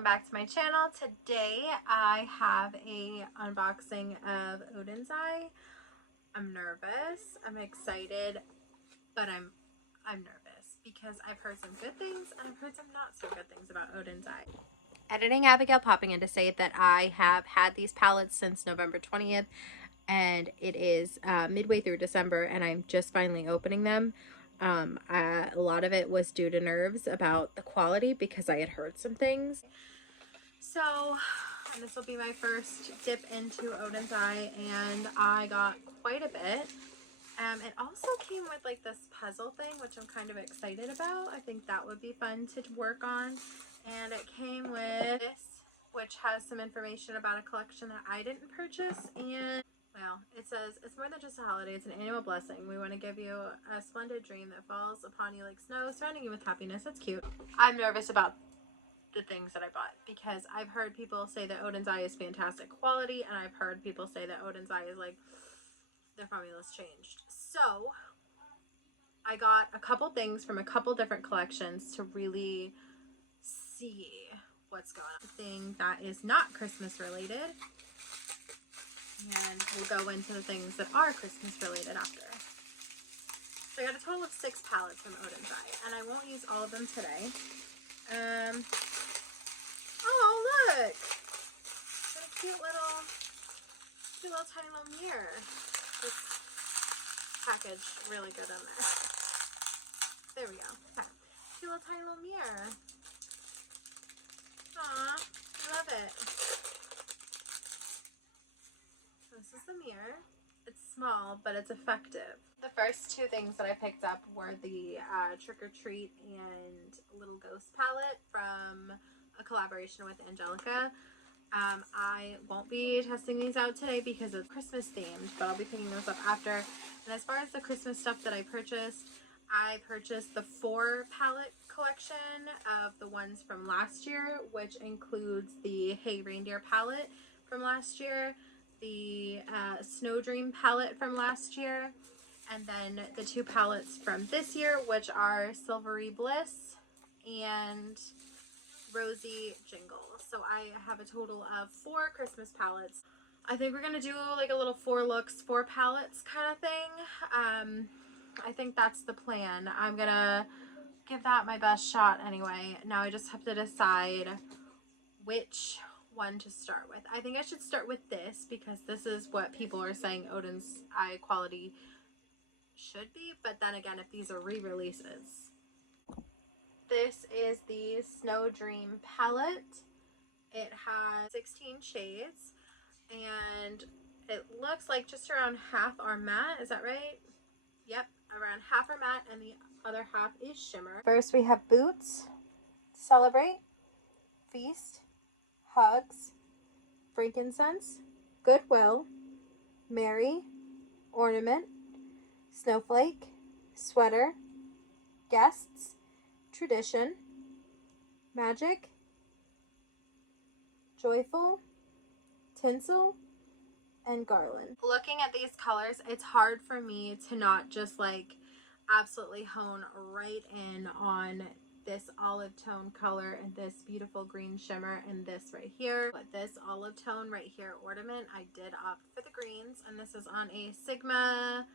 welcome back to my channel. Today I have a unboxing of Odens Eye. I'm nervous, I'm excited, but I'm nervous because I've heard some good things and I've heard some not so good things about Odens Eye. Editing Abigail popping in to say that I have had these palettes since November 20th and it is midway through December and I'm just finally opening them. A lot of it was due to nerves about the quality because I had heard some things. So this will be my first dip into Odens Eye and I got quite a bit. It also came with like this puzzle thing, which I'm kind of excited about. I think that would be fun to work on. And it came with this, which has some information about a collection that I didn't purchase. And well, it says, it's more than just a holiday, it's an annual blessing. We want to give you a splendid dream that falls upon you like snow, surrounding you with happiness. That's cute. I'm nervous about the things that I bought because I've heard people say that Odens Eye is fantastic quality, and I've heard people say that Odens Eye is like, their formula's changed. So I got a couple things from a couple different collections to really see what's going on. The thing that is not Christmas related, and we'll go into the things that are Christmas related after. So I got a total of 6 palettes from Odens Eye, and I won't use all of them today. Oh look! What a cute little tiny little mirror. This package really good on there. There we go. Okay. Cute little tiny little mirror. Aw, I love it. This is the mirror. It's small, but it's effective. The first 2 things that I picked up were the Trick or Treat and Little Ghost palette from a collaboration with Angelica. I won't be testing these out today because it's Christmas themed, but I'll be picking those up after. And as far as the Christmas stuff that I purchased the 4 palette collection of the ones from last year, which includes the Hey Reindeer palette from last year, the Snow Dream palette from last year, and then the 2 palettes from this year, which are Silvery Bliss and Rosy Jingle. So I have a total of 4 Christmas palettes. I think we're gonna do like a little 4 looks, 4 palettes kind of thing. I think that's the plan. I'm gonna give that my best shot anyway. Now I just have to decide which one to start with. I think I should start with this because this is what people are saying Odens Eye quality should be, but then again, if these are re-releases. This is the Snow Dream palette. It has 16 shades and it looks like just around half are matte. Is that right? Yep, around half are matte and the other half is shimmer. First we have Boots, Celebrate, Feast, Hugs, Frankincense, Goodwill, Merry, Ornament, Snowflake, Sweater, Guests, Tradition, Magic, Joyful, Tinsel, and Garland. Looking at these colors, it's hard for me to not just like absolutely hone right in on this olive tone color and this beautiful green shimmer and this right here. But this olive tone right here ornament, I did opt for the greens, and this is on a Sigma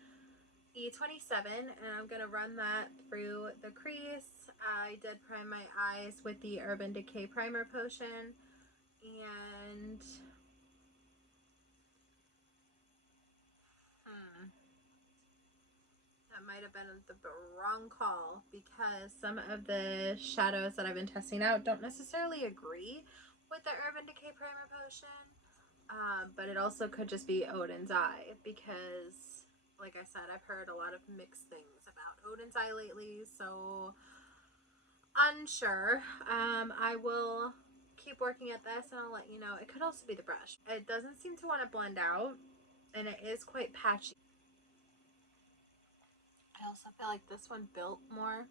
E27, and I'm going to run that through the crease. I did prime my eyes with the Urban Decay Primer Potion, and that might have been the wrong call because some of the shadows that I've been testing out don't necessarily agree with the Urban Decay Primer Potion, but it also could just be Odens Eye because, like I said, I've heard a lot of mixed things about Odens Eye lately, so unsure. I will keep working at this and I'll let you know. It could also be the brush. It doesn't seem to want to blend out and it is quite patchy. I also feel like this one built more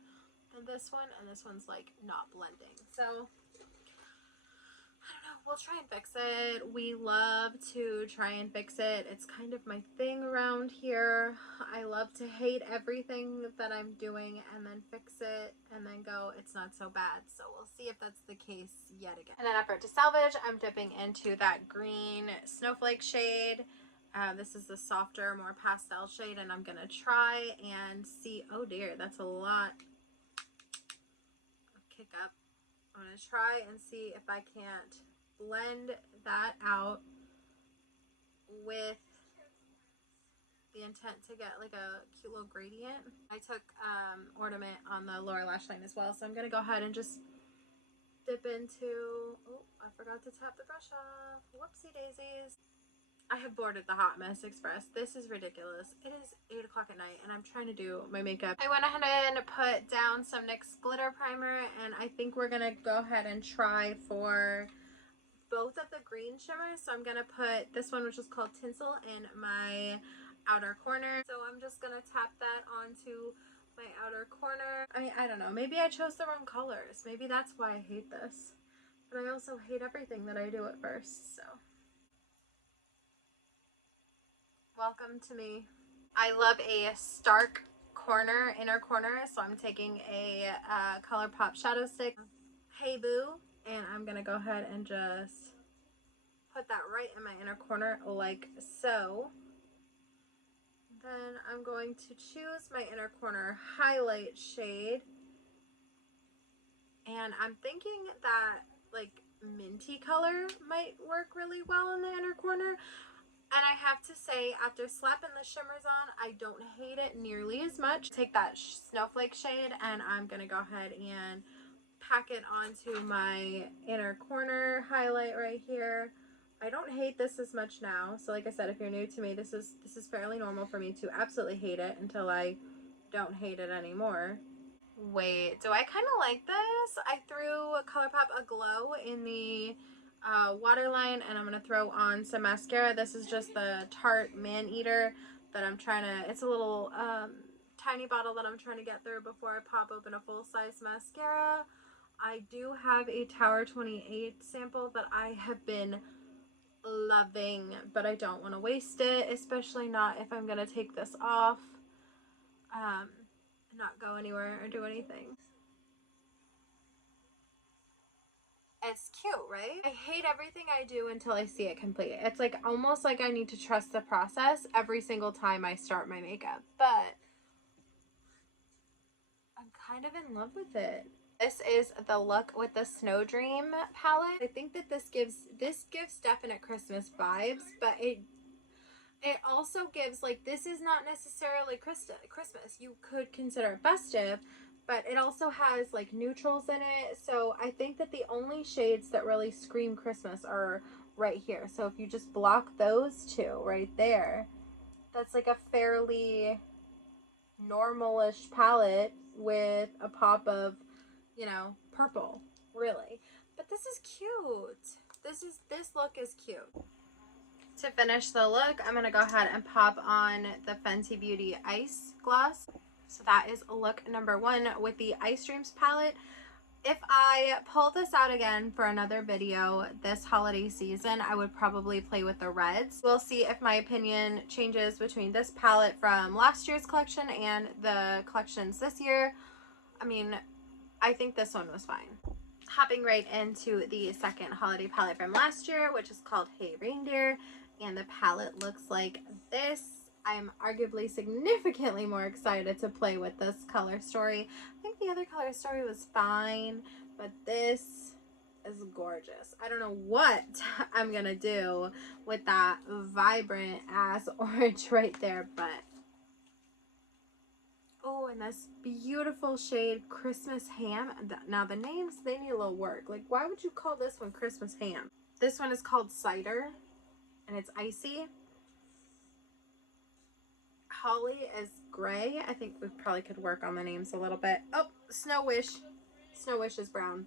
than this one, and this one's like not blending. So I don't know, we'll try and fix it. We love to try and fix it. It's kind of my thing around here. I love to hate everything that I'm doing and then fix it and then go, it's not so bad. So we'll see if that's the case yet again. In an effort to salvage, I'm dipping into that green snowflake shade. This is the softer, more pastel shade, and I'm going to try and see. Oh dear, that's a lot of kick up. I'm going to try and see if I can't blend that out with the intent to get like a cute little gradient. I took ornament on the lower lash line as well, so I'm going to go ahead and just dip into, oh, I forgot to tap the brush off. Whoopsie daisies. I have boarded the Hot Mess Express. This is ridiculous. It is 8 o'clock at night and I'm trying to do my makeup. I went ahead and put down some NYX glitter primer, and I think we're gonna go ahead and try for both of the green shimmers. So I'm gonna put this one, which is called Tinsel, in my outer corner. So I'm just gonna tap that onto my outer corner. I don't know, maybe I chose the wrong colors. Maybe that's why I hate this. But I also hate everything that I do at first, so. Welcome to me. I love a stark corner, inner corner, so I'm taking a ColourPop shadow stick, Hey Boo, and I'm gonna go ahead and just put that right in my inner corner like so. Then I'm going to choose my inner corner highlight shade, and I'm thinking that like minty color might work really well in the inner corner. And I have to say, after slapping the shimmers on, I don't hate it nearly as much. Take that snowflake shade and I'm going to go ahead and pack it onto my inner corner highlight right here. I don't hate this as much now. So like I said, if you're new to me, this is fairly normal for me to absolutely hate it until I don't hate it anymore. Wait, do I kind of like this? I threw ColourPop Aglow in the waterline, and I'm going to throw on some mascara. This is just the Tarte Man Eater that I'm trying to, it's a little tiny bottle that I'm trying to get through before I pop open a full-size mascara. I do have a Tower 28 sample that I have been loving, but I don't want to waste it, especially not if I'm going to take this off, not go anywhere or do anything. It's cute, right? I hate everything I do until I see it complete. It's like almost like I need to trust the process every single time I start my makeup, but I'm kind of in love with it. This is the look with the Snow Dream palette. I think that this gives definite Christmas vibes, but it also gives, like, this is not necessarily Christmas. You could consider it festive, but it also has like neutrals in it. So I think that the only shades that really scream Christmas are right here. So if you just block those two right there, that's like a fairly normalish palette with a pop of, you know, purple, really. But this is cute. This look is cute. To finish the look, I'm going to go ahead and pop on the Fenty Beauty Ice Gloss. So that is look number 1 with the Ice Dreams palette. If I pull this out again for another video this holiday season, I would probably play with the reds. We'll see if my opinion changes between this palette from last year's collection and the collections this year. I mean, I think this one was fine. Hopping right into the second holiday palette from last year, which is called Hey Reindeer, and the palette looks like this. I'm arguably significantly more excited to play with this color story. I think the other color story was fine, but this is gorgeous. I don't know what I'm gonna do with that vibrant ass orange right there, but oh, and this beautiful shade Christmas Ham. Now the names, they need a little work. Like, why would you call this one Christmas Ham? This one is called Cider, and it's icy. Holly is gray. I think we probably could work on the names a little bit. Oh, Snow Wish. Snow Wish is brown.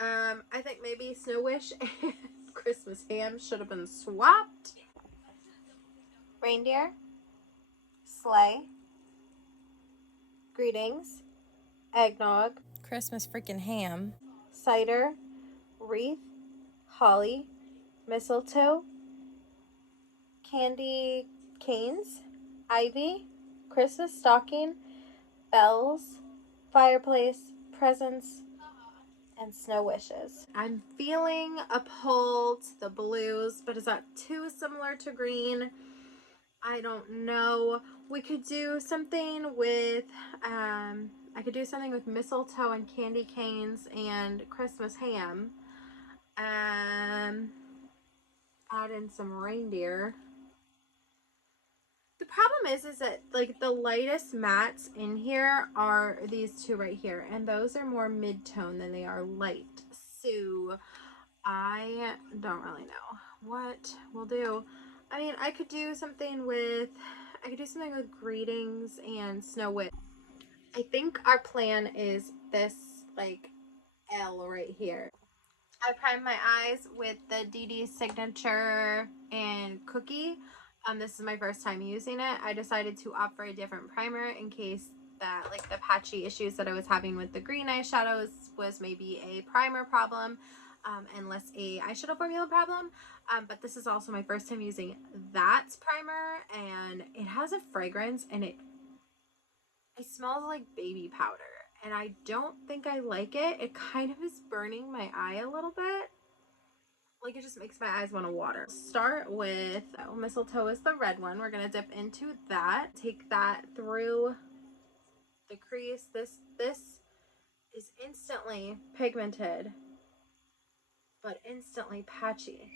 I think maybe Snow Wish and Christmas Ham should have been swapped. Reindeer. Sleigh. Greetings. Eggnog. Christmas freaking ham. Cider. Wreath. holly, mistletoe, candy canes, ivy, Christmas stocking, bells, fireplace, presents, and snow wishes. I'm feeling a pull to the blues, but is that too similar to green? I don't know. We could do something with, I could do something with mistletoe and candy canes and Christmas ham. Add in some reindeer. The problem is that like the lightest mattes in here are these two right here, and those are more mid-tone than they are light. So I don't really know what we'll do. I mean, I could do something with greetings and snow wish. I think our plan is this like L right here. I primed my eyes with the DD Signature and Cookie. This is my first time using it. I decided to opt for a different primer in case that like the patchy issues that I was having with the green eyeshadows was maybe a primer problem and less a eyeshadow formula problem. But this is also my first time using that primer, and it has a fragrance and it smells like baby powder. And I don't think I like it. It kind of is burning my eye a little bit. Like it just makes my eyes want to water. Start with mistletoe is the red one. We're gonna dip into that. Take that through the crease. This is instantly pigmented, but instantly patchy.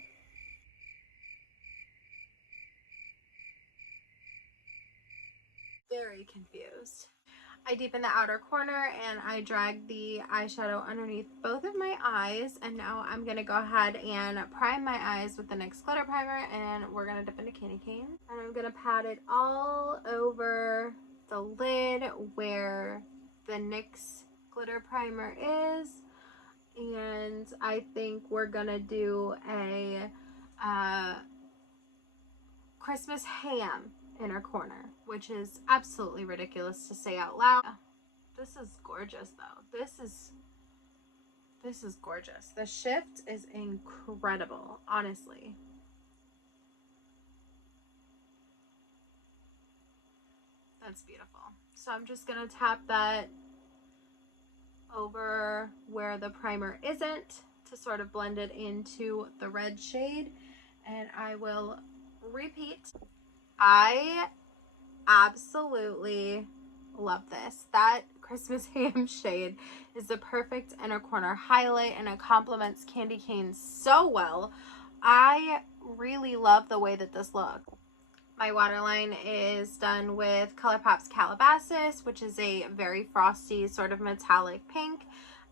Very confused. I deepen the outer corner and I drag the eyeshadow underneath both of my eyes, and now I'm going to go ahead and prime my eyes with the NYX glitter primer, and we're going to dip into candy cane, and I'm going to pat it all over the lid where the NYX glitter primer is, and I think we're going to do a Christmas ham in our corner, which is absolutely ridiculous to say out loud. This is gorgeous though. This is gorgeous. The shift is incredible, honestly. That's beautiful. So I'm just gonna tap that over where the primer isn't to sort of blend it into the red shade, and I will repeat. I absolutely love this. That Christmas ham shade is the perfect inner corner highlight, and it complements candy cane so well. I really love the way that this looks. My waterline is done with ColourPop's Calabasas, which is a very frosty sort of metallic pink.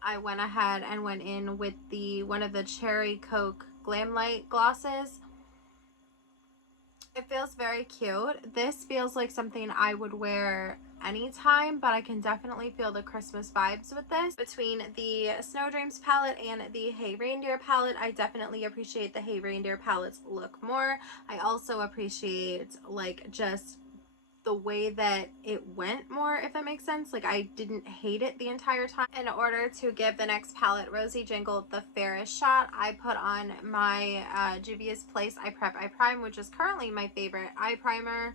I went ahead and went in with one of the Cherry Coke Glam Light glosses. It feels very cute. This feels like something I would wear anytime, but I can definitely feel the Christmas vibes with this. Between the Snow Dreams palette and the Hey Reindeer palette, I definitely appreciate the Hey Reindeer palette's look more. I also appreciate like just the way that it went more, if that makes sense. Like I didn't hate it the entire time. In order to give the next palette, Rosy Jingle, the fairest shot, I put on my Juvia's Place I Prep I Prime, which is currently my favorite eye primer.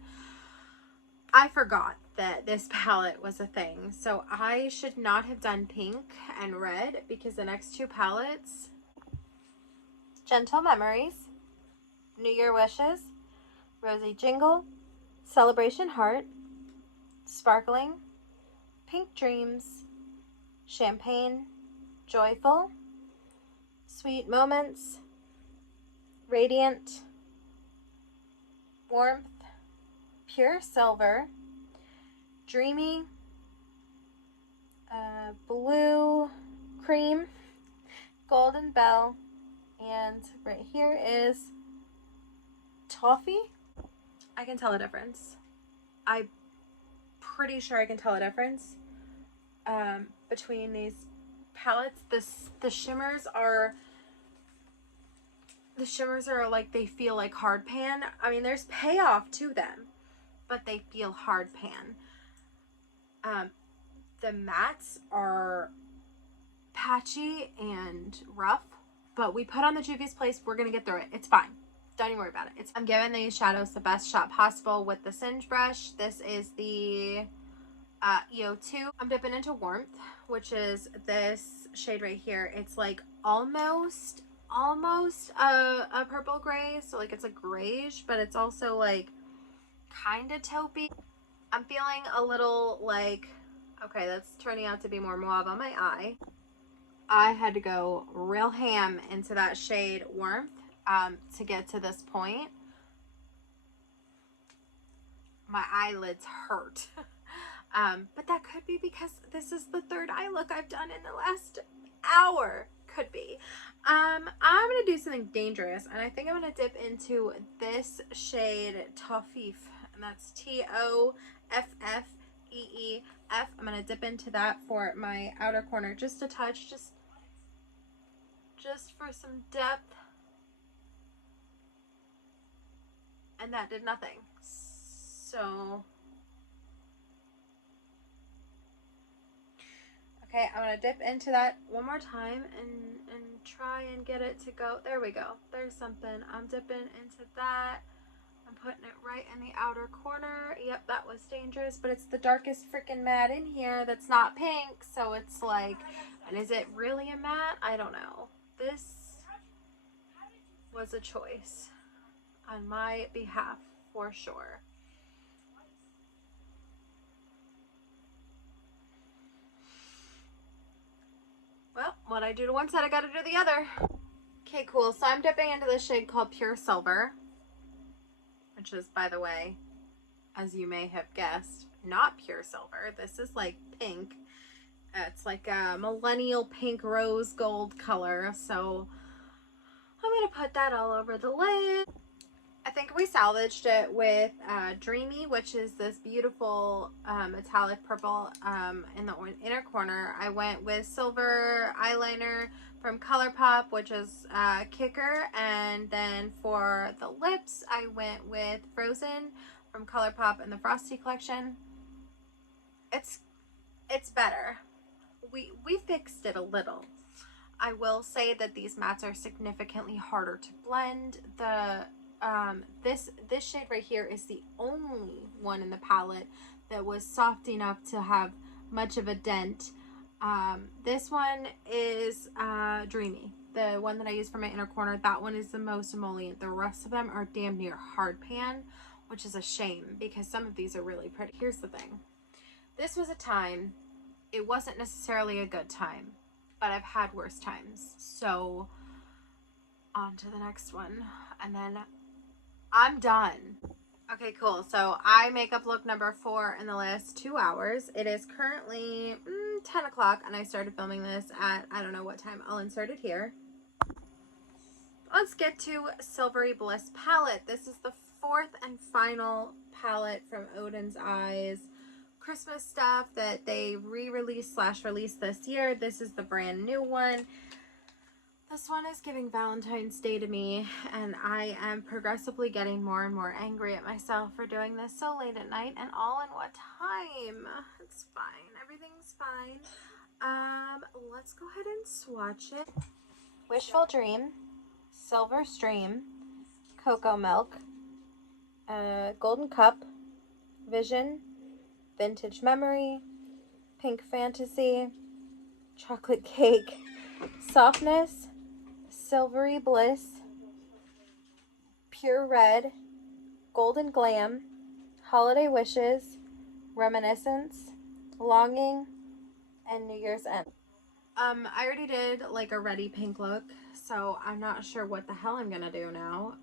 I forgot that this palette was a thing, so I should not have done pink and red, because the next two palettes, Gentle Memories, New Year Wishes, Rosy Jingle, Celebration Heart, Sparkling, Pink Dreams, Champagne, Joyful, Sweet Moments, Radiant, Warmth, Pure Silver, Dreamy, Blue Cream, Golden Bell, and right here is Toffee. I can tell a difference. I'm pretty sure I can tell a difference between these palettes. The shimmers are like, they feel like hard pan. I mean, there's payoff to them, but they feel hard pan. The mattes are patchy and rough. but we put on the Juvia's Place. We're gonna get through it. It's fine. Don't even worry about it. I'm giving these shadows the best shot possible with the Singe brush. This is the EO2. I'm dipping into Warmth, which is this shade right here. It's like almost a purple gray, so like it's a grayish, but it's also like kind of taupey. I'm feeling a little like, okay, that's turning out to be more mauve on my eye. I had to go real ham into that shade Warmth to get to this point. My eyelids hurt. But that could be because this is the third eye look I've done in the last hour. Could be. I'm gonna do something dangerous, and I think I'm gonna dip into this shade Toffeef, and that's Toffeef. I'm gonna dip into that for my outer corner, just a touch, just for some depth, and that did nothing. So okay, I'm gonna dip into that one more time and try and get it to go. There we go. There's something. I'm dipping into that. I'm putting it right in the outer corner. Yep, that was dangerous, but it's the darkest freaking matte in here that's not pink, so it's like, and is it really a matte? I don't know. This was a choice on my behalf for sure. Well, what I do to one side, I gotta do the other. Okay, cool. So I'm dipping into this shade called Pure Silver, which is, by the way, as you may have guessed, not pure silver. This is like pink. It's like a millennial pink rose gold color. So I'm gonna put that all over the lid. I think we salvaged it with Dreamy, which is this beautiful metallic purple in the inner corner. I went with silver eyeliner from ColourPop, which is Kicker, and then for the lips, I went with Frozen from ColourPop in the Frosty collection. It's better. We fixed it a little. I will say that these mattes are significantly harder to blend. This shade right here is the only one in the palette that was soft enough to have much of a dent. This one is Dreamy, the one that I use for my inner corner. That one is the most emollient. The rest of them are damn near hard pan, which is a shame because some of these are really pretty. Here's the thing. This was a time, it wasn't necessarily a good time, but I've had worse times. So on to the next one, and then I'm done. Okay, cool. So eye makeup look number 4 in the last 2 hours. It is currently 10 o'clock, and I started filming this at, I don't know what time. I'll insert it here. Let's get to Silvery Bliss palette. This is the 4th and final palette from Odens Eye's Christmas stuff that they re-released / released this year. This is the brand new one. This one is giving Valentine's Day to me, and I am progressively getting more and more angry at myself for doing this so late at night and all in what time. It's fine. Everything's fine. Let's go ahead and swatch it. Wishful Dream, Silver Stream, Cocoa Milk, Golden Cup, Vision, Vintage Memory, Pink Fantasy, Chocolate Cake, Softness, Silvery Bliss, Pure Red, Golden Glam, Holiday Wishes, Reminiscence, Longing, and New Year's End. I already did like a ready pink look, so I'm not sure what the hell I'm gonna do now.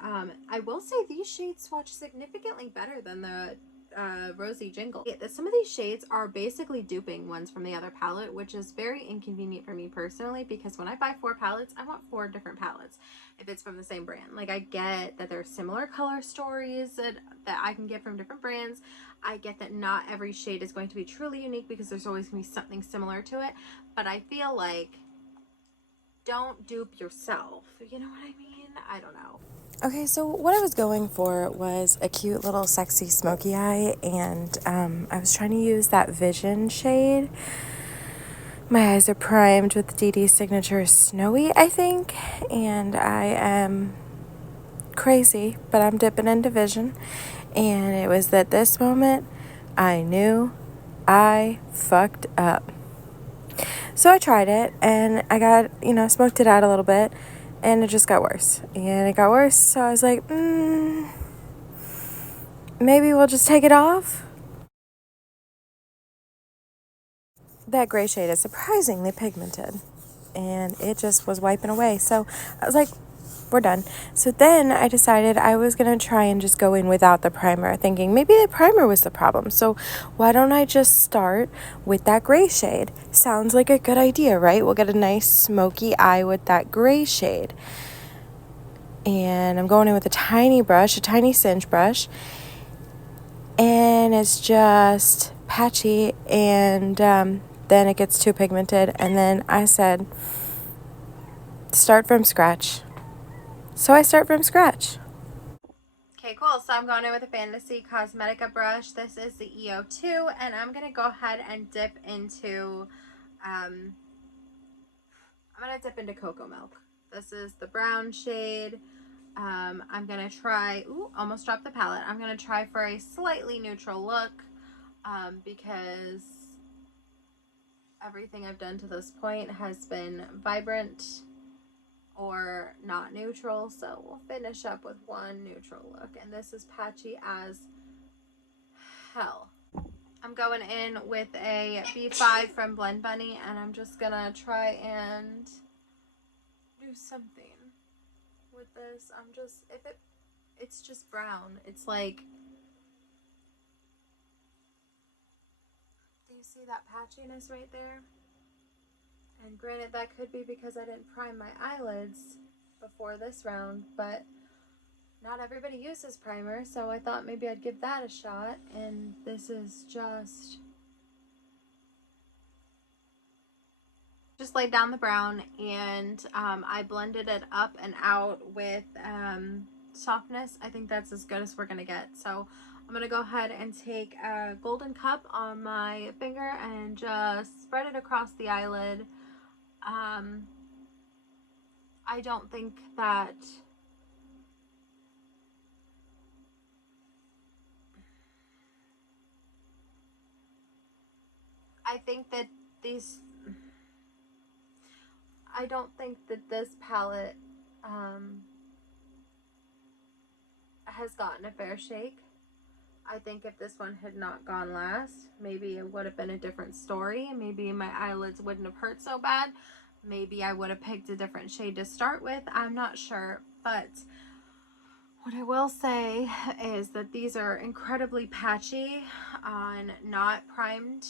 I will say these shades swatch significantly better than the Rosy Jingle. Some of these shades are basically duping ones from the other palette, which is very inconvenient for me personally, because when I buy 4 palettes, I want 4 different palettes if it's from the same brand. Like, I get that there's similar color stories that I can get from different brands. I get that not every shade is going to be truly unique because there's always going to be something similar to it, but I feel like don't dupe yourself. You know what I mean? I don't know. Okay, so what I was going for was a cute little sexy smoky eye, and I was trying to use that Vision shade My eyes are primed with DD Signature Snowy, I think, and I am crazy, but I'm dipping into vision. And it was at this moment I knew I fucked up. So I tried it, and I got, smoked it out a little bit, and it just got worse. And it got worse, so I was like, maybe we'll just take it off. That gray shade is surprisingly pigmented, and it just was wiping away. So I was like, we're done. So then I decided I was going to try and just go in without the primer, thinking maybe the primer was the problem. So why don't I just start with that gray shade? Sounds like a good idea, right? We'll get a nice smoky eye with that gray shade. And I'm going in with a tiny brush, a tiny cinch brush, and it's just patchy, and then it gets too pigmented, and then I said, start from scratch. So I start from scratch. Okay, cool. So I'm going in with a Fantasy Cosmetica brush. This is the EO2, and I'm going to go ahead and dip into, I'm going to dip into Cocoa Milk. This is the brown shade. I'm going to try, almost dropped the palette. I'm going to try for a slightly neutral look, because everything I've done to this point has been vibrant or not neutral, so we'll finish up with one neutral look, and this is patchy as hell. I'm going in with a B5 from Blend Bunny, and I'm just gonna try and do something with this. It's just brown. It's like, do you see that patchiness right there? And granted, that could be because I didn't prime my eyelids before this round, but not everybody uses primer, so I thought maybe I'd give that a shot. And this is just laid down the brown, and I blended it up and out with softness. I think that's as good as we're gonna get. So I'm gonna go ahead and take a golden cup on my finger and just spread it across the eyelid. I don't think that I think that these I don't think that this palette has gotten a fair shake. I think if this one had not gone last, maybe it would have been a different story. Maybe my eyelids wouldn't have hurt so bad. Maybe I would have picked a different shade to start with. I'm not sure. But what I will say is that these are incredibly patchy on not primed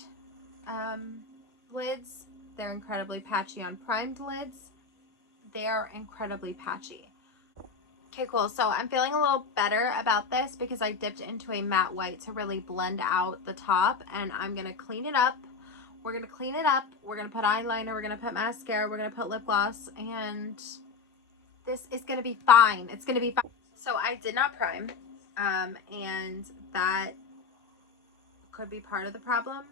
lids. They're incredibly patchy on primed lids. They're incredibly patchy. Okay, cool. So I'm feeling a little better about this because I dipped into a matte white to really blend out the top, and I'm going to clean it up. We're going to clean it up. We're going to put eyeliner. We're going to put mascara. We're going to put lip gloss, and this is going to be fine. It's going to be fine. So I did not prime, and that could be part of the problem.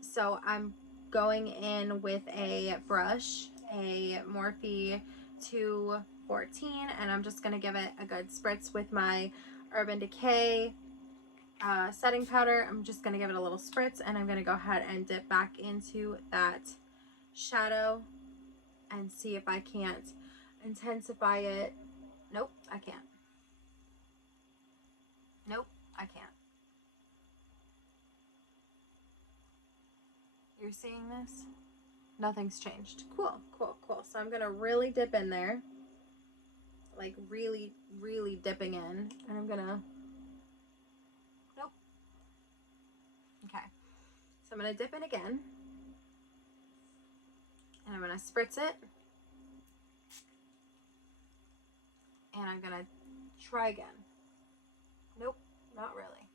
So I'm going in with a brush, a Morphe 214, and I'm just going to give it a good spritz with my Urban Decay setting powder. I'm just going to give it a little spritz, and I'm going to go ahead and dip back into that shadow and see if I can't intensify it. Nope, I can't. Nope, I can't. You're seeing this? Nothing's changed. Cool, cool, cool. So I'm gonna really dip in there, like really, really dipping in, and I'm gonna, nope. Okay, so I'm gonna dip in again, and I'm gonna spritz it, and I'm gonna try again. Nope, not really.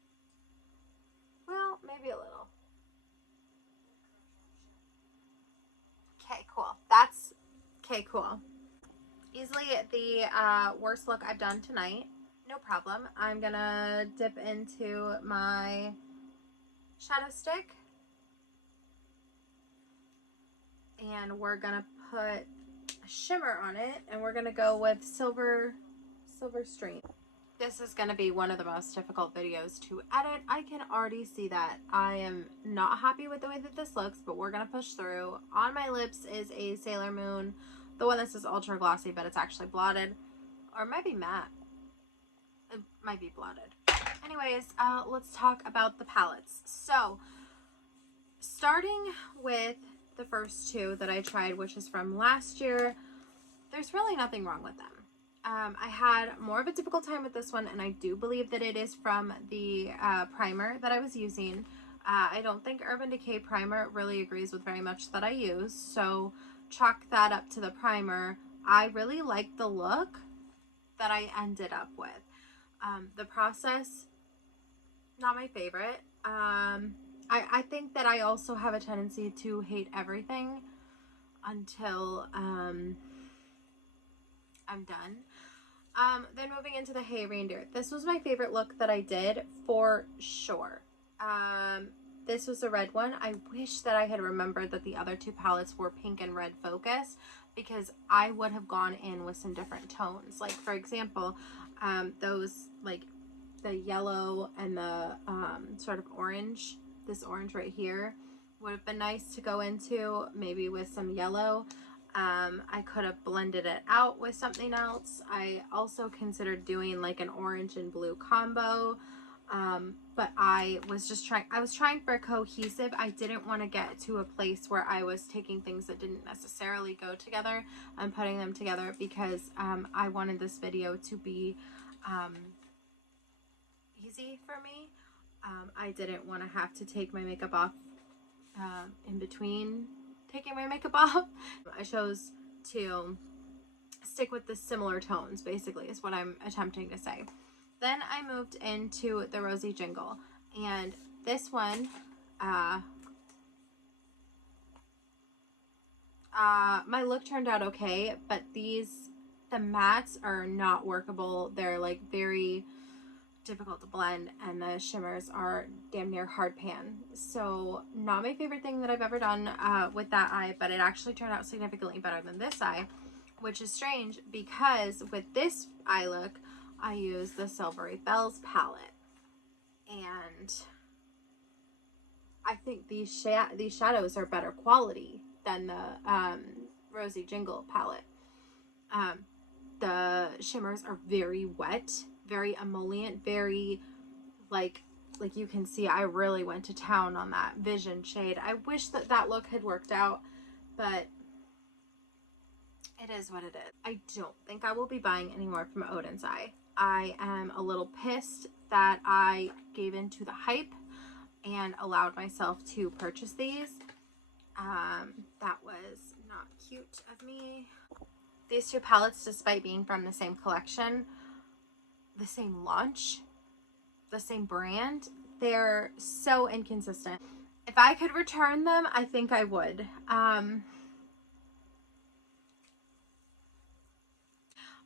Well, maybe a little. Okay, cool. That's, okay, cool. Easily the worst look I've done tonight. No problem. I'm gonna dip into my shadow stick, and we're gonna put a shimmer on it, and we're gonna go with Silver Stream. This is gonna be one of the most difficult videos to edit. I can already see that. I am not happy with the way that this looks, but we're gonna push through. On my lips is a Sailor Moon, the one that says ultra glossy, but it's actually blotted, or it might be matte. It might be blotted. Anyways, let's talk about the palettes. So, starting with the first two that I tried, which is from last year, there's really nothing wrong with them. I had more of a difficult time with this one, and I do believe that it is from the primer that I was using. I don't think Urban Decay primer really agrees with very much that I use, so chalk that up to the primer. I really like the look that I ended up with. The process, not my favorite. I think that I also have a tendency to hate everything until I'm done. Then moving into the Hey Reindeer. This was my favorite look that I did for sure. This was a red one. I wish that I had remembered that the other two palettes were pink and red focus, because I would have gone in with some different tones. Like, for example, those, like the yellow and the sort of orange, this orange right here would have been nice to go into, maybe with some yellow. I could have blended it out with something else. I also considered doing like an orange and blue combo, but I was trying for a cohesive. I didn't want to get to a place where I was taking things that didn't necessarily go together and putting them together, because I wanted this video to be easy for me. I didn't want to have to take my makeup off in between taking my makeup off. I chose to stick with the similar tones, basically, is what I'm attempting to say. Then I moved into the Rosy Jingle, and this one, my look turned out okay, but the mattes are not workable. They're like very difficult to blend, and the shimmers are damn near hard pan. So not my favorite thing that I've ever done with that eye, but it actually turned out significantly better than this eye, which is strange because with this eye look I used the Silvery Bells palette, and I think these shadows are better quality than the Rosy Jingle palette. The shimmers are very wet, very emollient, very like you can see I really went to town on that Vision shade. I wish that look had worked out, but it is what it is. I don't think I will be buying any more from Odens Eye. I am a little pissed that I gave into the hype and allowed myself to purchase these. That was not cute of me. These two palettes, despite being from the same collection, the same launch, the same brand, they're so inconsistent. If I could return them, I think I would.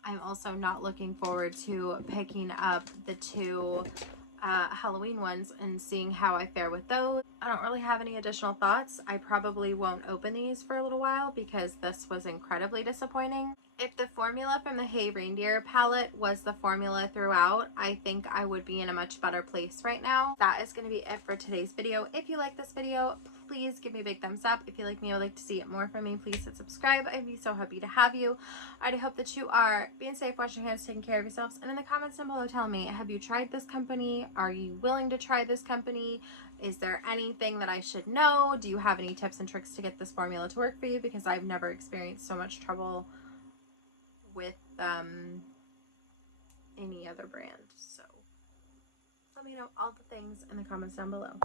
I'm also not looking forward to picking up the two Halloween ones and seeing how I fare with those. I don't really have any additional thoughts. I probably won't open these for a little while because this was incredibly disappointing. If the formula from the Hey Reindeer palette was the formula throughout, I think I would be in a much better place right now. That is going to be it for today's video. If you like this video, please give me a big thumbs up. If you like me or would like to see it more from me, please hit subscribe. I'd be so happy to have you. I hope that you are being safe, washing your hands, taking care of yourselves. And in the comments down below, tell me, have you tried this company? Are you willing to try this company? Is there anything that I should know? Do you have any tips and tricks to get this formula to work for you? Because I've never experienced so much trouble with any other brand. So let me know all the things in the comments down below.